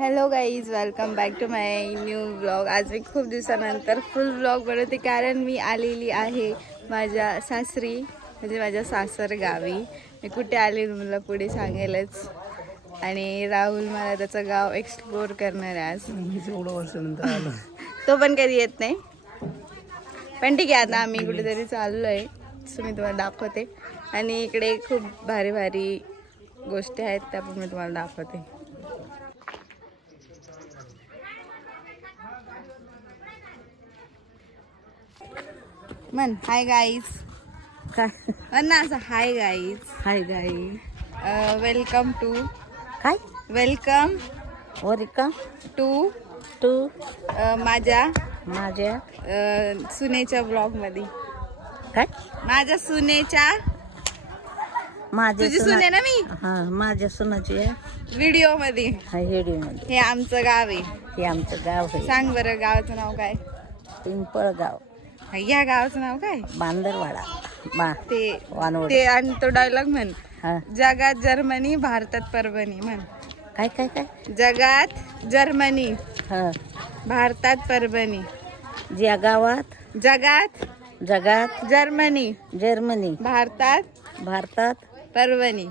Hello guys welcome back to my new blog आज मी खूप दिवसानंतर फुल ब्लॉग बनवते कारण मी आलेली आहे माझ्या सासरी म्हणजे माझ्या सासर गावी. मी कुठे आले मला पुढे सांगेलच आणि राहुल मला त्याचं गाव एक्सप्लोअर करणार आहे आज. एवढं वर्षानंतर आलं. तो पण कधी येत नाही. पण ठीक आहे आता आम्ही कुठेतरी चाललो आहे सो मी तुम्हाला दाखवते. आणि इकडे खूप भारी भारी गोष्टी आहेत त्या पण मी तुम्हाला दाखवते. मन हाय गाईज काय? म्हण ना असं hi guys hi guy welcome to काय? वेलकम वरिका टू तू माझ्या माझ्या अ, सुनेच्या ब्लॉगमध्ये काय? माझ्या सुनेच्या माझ्या तुझी सुना- ना मी? हा माझ्या सुनाची आहे. व्हिडिओमध्ये. हा हेडीमध्ये हे आमचं गाव आहे. हे आमचं गाव आहे. सांग बरं गावाचं नाव काय? पिंपळगाव. या गावाचं नाव काय? बांदरवाडा. बा ते वानवड ते आणि तो डायलॉग म्हण. हा. जगात जर्मनी भारतात परभणी म्हण. काय काय काय? जगात जर्मनी हा. भारतात परभणी. ज्या गावात? जगात जगात जर्मनी जर्मनी. भारतात भारतात? परभणी.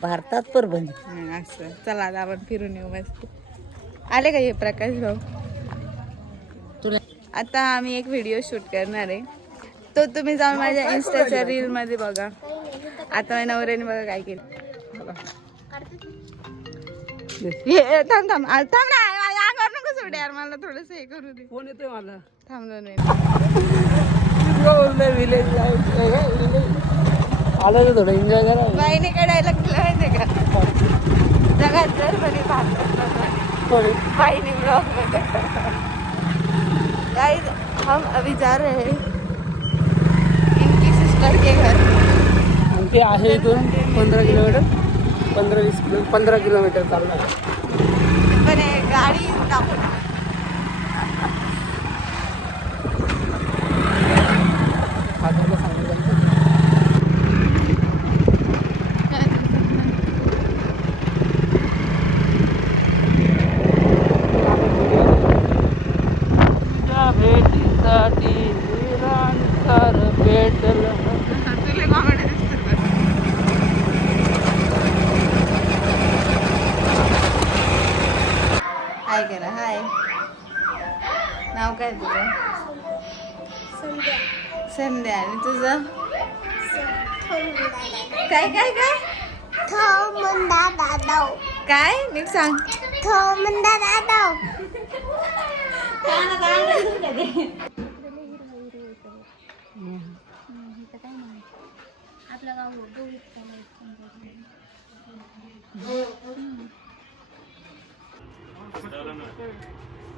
भारतात परभणी. हं, असं. चला आता आपण फिरून येऊ मस्त. आले का हे प्रकाश भाऊ? तुला आता आम्ही एक व्हिडिओ शूट करणार आहे. तो तुम्ही जाऊन माझ्या इन्स्टाच्या रील मध्ये बघा. आता माझ्या नवऱ्याने बघा काय केलं. थांब थांब. थांब ना. माझ्या अंगावर नको सोड यार. मला थोडस हे करू दे. फोन येतोय मला. थांब दोन मिनिट. विलेज आलं थोडं एन्जॉय करा. बाईने का? जगात जर बरी भारतात थोडी बाईने ब्लॉग गाइस हम अभी जा रहे हैं इनकी सिस्टर के घर। ते आहे इथून पंधरा किलोमीटर पंधरा वीस किलो पंधरा किलोमीटर चालणार पण गाडी दाखवून संध्या आणि तुझं काय काय काय काय नीट सांग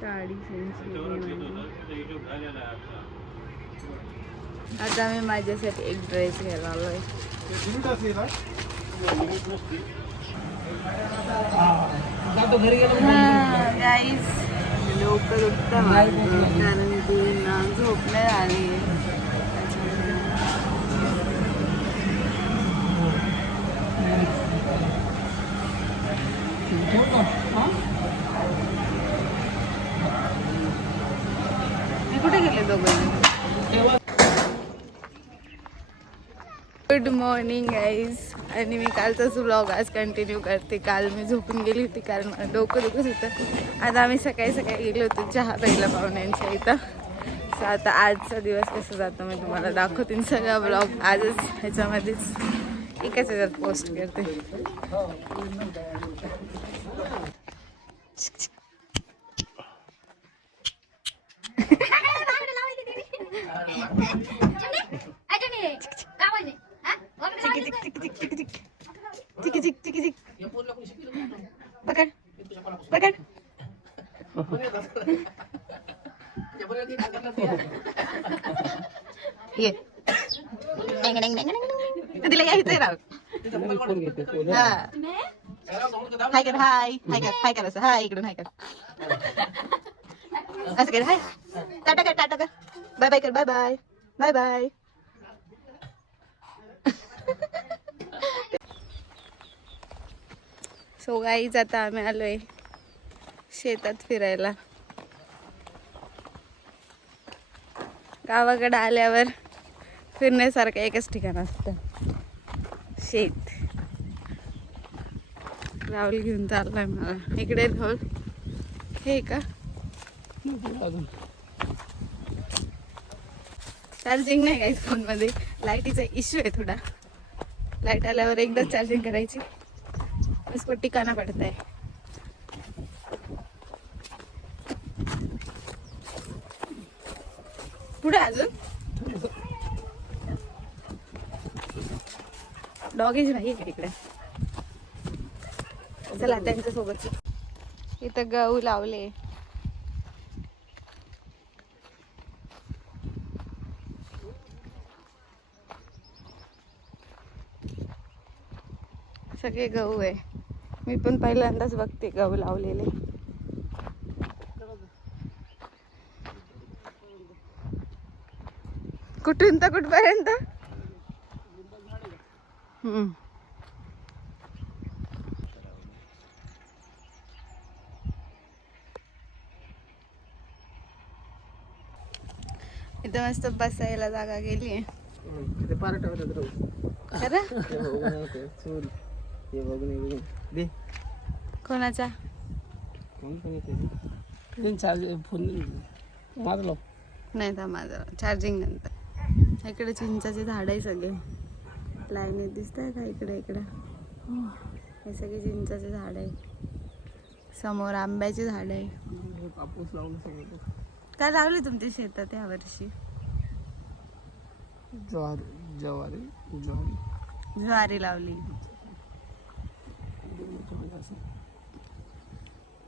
साडी आता मी माझ्यासाठी एक ड्रेस घ्यायला आलोय गाईस लवकर कारण ना झोप नाही आली मी कुठे गेले दोघं? गुड मॉर्निंग गाईज आणि मी कालचाच ब्लॉग आज कंटिन्यू करते काल मी झोपून गेली होती कारण मला डोकं दुखत होतं आता आम्ही सकाळी सकाळी गेलो होतो चहा प्यायला पाहुण्यांच्या इथं सो आता आजचा दिवस कसं जातो मी तुम्हाला दाखवते सगळा ब्लॉग आजच ह्याच्यामध्येच एकाच ह्याच्यात पोस्ट करते चिक चिक चिक चिक पकड पकड. ये. डेंग डेंग डेंग डेंग तिला यायचंय राव. फोन घेते फोन. हा. हाय कर हाय हाय कर हाय कर असं. हाय इकडून हाय कर. असं कर हाय. टाटा कर टाटा कर. बाय बाय कर bye bye bye bye so guys आता आम्ही आलो आहे शेतात फिरायला. गावाकडे आल्यावर फिरण्यासारखं एकच ठिकाण असतं. शेत. राहुल घेऊन चाललाय मला. इकडे राहुल. हे का? अजून चार्जिंग नाही काही फोनमध्ये. लाईटीचा इश्यू आहे थोडा. लाइट आल्यावर एकदाच चार्जिंग करायची. इसको टिकाना पड़ता है पुढे अजून? डॉगेज नाही आहे इकडे? चला त्यांच्यासोबत इथं गहू लावले. सगळे गहू आहे. मी पण पहिल्यांदाच बघते गहू लावलेले. कुठून तर कुठपर्यंत. इथं मस्त बसायला जागा गेली आहे. ते पार्ट होतात कोणाचा? फोन माझं नाही तर माझं चार्जिंग नंतर. इकडे चिंचाचे झाड आहे सगळे. लाईनीत दिसत आहे का इकडे इकडे? हे सगळे चिंचाचे झाड आहे. समोर आंब्याचे झाड आहे. कापूस लावलं काय लावले तुमच्या शेतात या वर्षी? ज्वारी ज्वारी ज्वारी. ज्वारी लावली.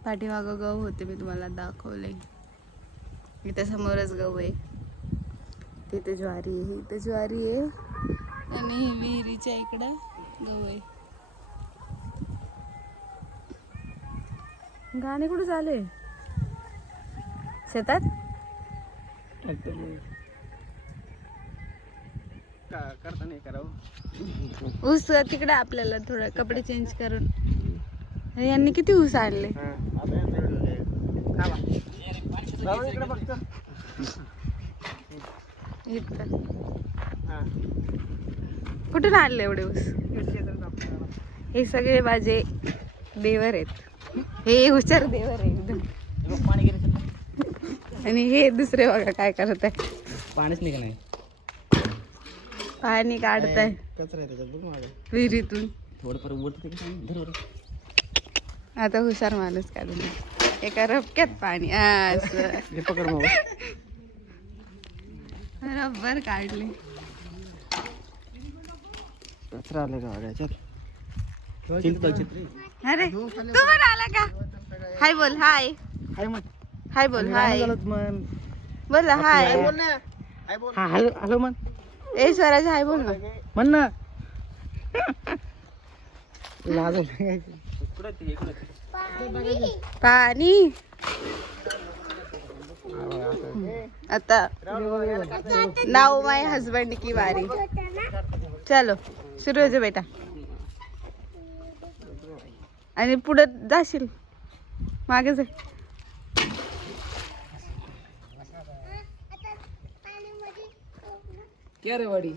पाठीमागं गहू होते मी तुम्हाला दाखवले. इथे समोरच गहू आहे. तिथे ज्वारी आहे इथे ज्वारी आहे. आणि विहिरीच्या इकडं गहू आहे. गाणे कुठे झाले शेतात? करता नाही करावं ऊस तिकडे आपल्याला थोडं कपडे चेंज करून. यांनी किती ऊस आणले? कुठून आणले एवढे ऊस? हे सगळे माझे देवर आहेत. हे हुशार देवर आहे एकदम. आणि हे दुसरे बघा काय करत आहे पाणीच निघा नाही? पाणी कचरा आहे विहिरीतून. थोडं पर वरती ते कसं धर बरं. आता हुशार माणूस काढून एका रबक्यात पाणी. हे रब्बर काढले. कचरा आलं अरे तू पण आला का? हाय बोल हाय. हाय हाय बोल हाय. मन बोल ना. हाय हा हॅलो हॅलो मन ए स्वराज हाय बोल ना. म्हण ना. लाज पाणी. आता नाव माय हस्बंड की वारी. चलो सुरू हो जा बेटा. आणि पुढं जाशील. मागे जा. क्या रे वाडी?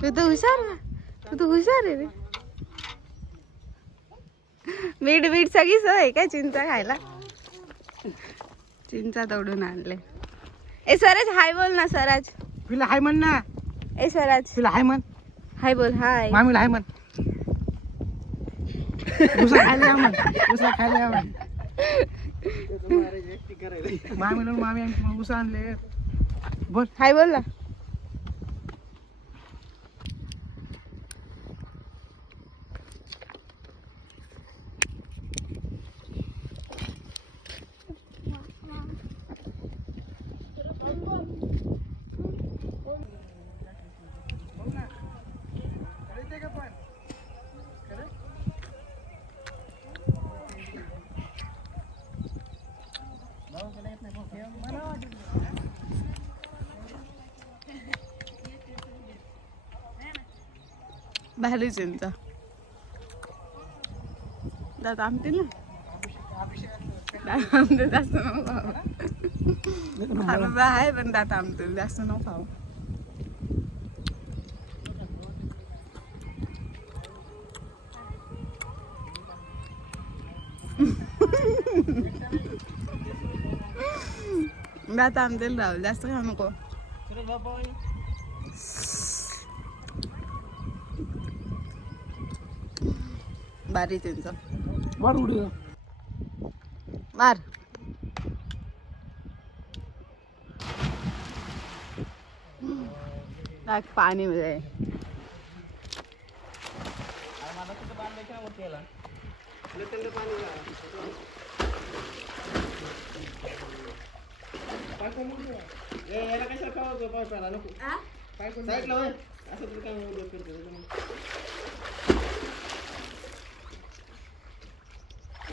तू तर हुशार आहे. तू तर हुशार आहे रे. मीठ मीठ सगळी सोय काय चिंचा खायला? चिंचा तोडून आणले. ए स्वराज हाय बोल ना स्वराज. पिला हाय म्हण ना. ए स्वराज. पिला हाय म्हण. हाय बोल हाय. मामीला हाय म्हण. दुसरा खायला या म्हण. दुसरा खायला या म्हण. मामीला मामी आणि उसा आणले. बोल. हाय बोल ना. भारी चिंच दात आमतील ना दात आमतील जास्त नको खाऊ खाणं बरं आहे पण दात आमतील जास्त नको खाऊ दात आमतील राहुल जास्त खाऊ नको बारी चिंच मार उडी. मार. टाक पाणी मध्ये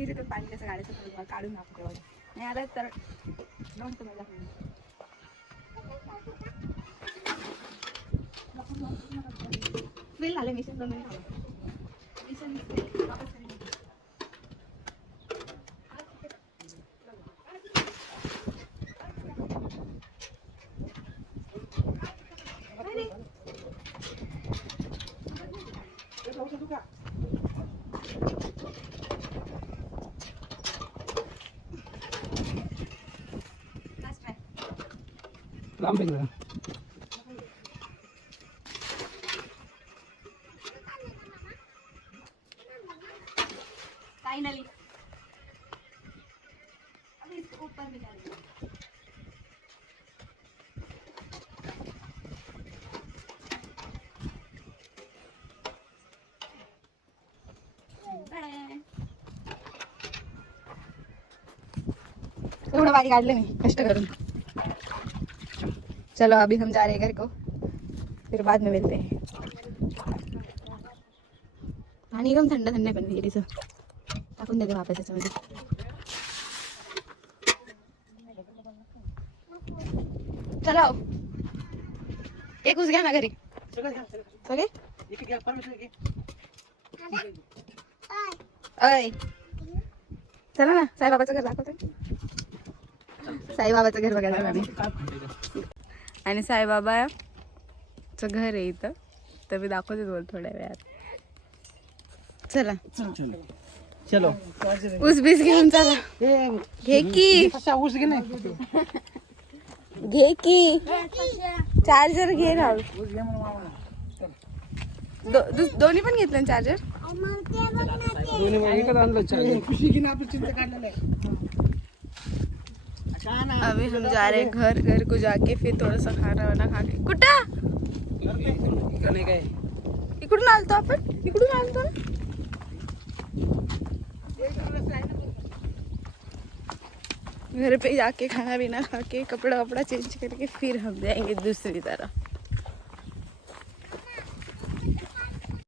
दिली तर पाणी कसं काढायचं मला काढून दाखवते बघा. नाही आलं तर जाऊन तुम्हाला दाखवेन. Fail झालं मिशन मिशन लांब आहे इसको ऊपर डाल दो। थोड़ा बारी काट ले मैं कष्ट करूँ चलो, अभी हम जा रहे हैं घर को। फिर बाद में मिलते हैं। पाणी एकदम थंड थंड आहे पण विहिरीचं टाकून देते वापस याच्यामध्ये चला। हो. एक ऊस घ्या ना घरी। सगळे अय चला ना साईबाबाचं घर दाखवते साईबाबाचं घर आम्ही आणि साईबाबाचं घर आहे इथं. तर मी दाखवते तुम्हाला थोड्या वेळात. चला. चलो. ऊस बीस घेऊन चला. घे की. ऊस घे नाही? घे की. चार्जर घे दुस- दोन्ही पण घेतलं चार्जर? दोन्ही आणलं चालेल खुशी की आपली चिंता काढलेलं आहे. अभी हम जा रहे हैं घर घर को जाके फिर थोड़ा सा खाना वाना खा के। कुटा इकडं नाही अपन ना। घर पे जाके खाना पीना खा के कपड़ा वपड़ा चेंज करके फिर हम जाएँगे दूसरी तरफ़।